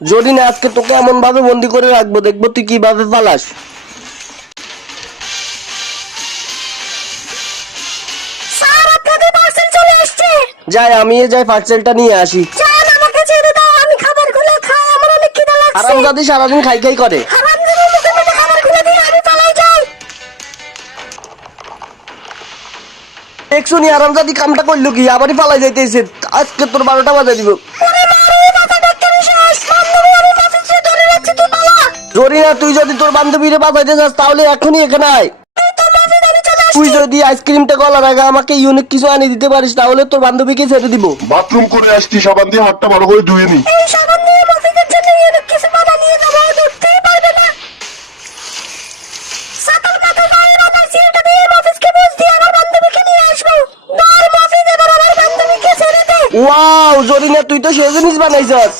যদি না আজকে তোকে এমন ভাবে বন্দি করে রাখবো, দেখবো তুই কিভাবে পালাস। স্যার আপনাদের পার্সেল চলে আসছে। যাই আমি যাই পার্সেলটা নিয়ে আসি। স্যার আমাকে ছেড়ে দাও, আমি খাবারগুলো খাই, আমার অনেক খিদা লাগছে। হারামজাদি সারাদিন খাই খাই করে। হারামজাদার মুখে মুখে খাবারগুলো দিয়ে আমি পালাই যাই। দেখছুনি হারামজাদি কামটা করলো কি, আবারই পালাই যাইতেছে। আজকে তোর 12টা বাজে দিব। ওরে মারে মাথা ডাক্তার শেষ, বান্ধবী আমি মাফিসে ধরে রাখছি, তুই পালা। জরিনা তুই যদি তোর বান্ধবীরে বাঁচাইতে চাস তাহলে এখনই এখানে আয়। এই তো মাফিস, আমি চলে তুই আসছি। যদি আইসক্রিমটা গলার আগে আমাকে ইউনিক কিছু আনি দিতে পারিস তাহলে তোর বান্ধবীকে ছেড়ে দিব। বাথরুম করে আসছি, সাবান দিয়ে হাতটা ভালো করে ধুয়ে নি। এই সাবান দিয়ে মাফিসের জন্য অনেক কিছু বানা নিয়ে যাবো, ও ধরতেই পারবে না। সাতাল মাথা গায়ে বাঁধাইছি, এটা দিয়ে মাফিসকে বুঝ দিয়ে আমার বান্ধবীকে নিয়ে আসবো। ধর মাফিস, এবার আমার বান্ধবীকে ছেড়ে দে। ওয়াও জরিনা তুই তো সে জিনিস বানাইছস।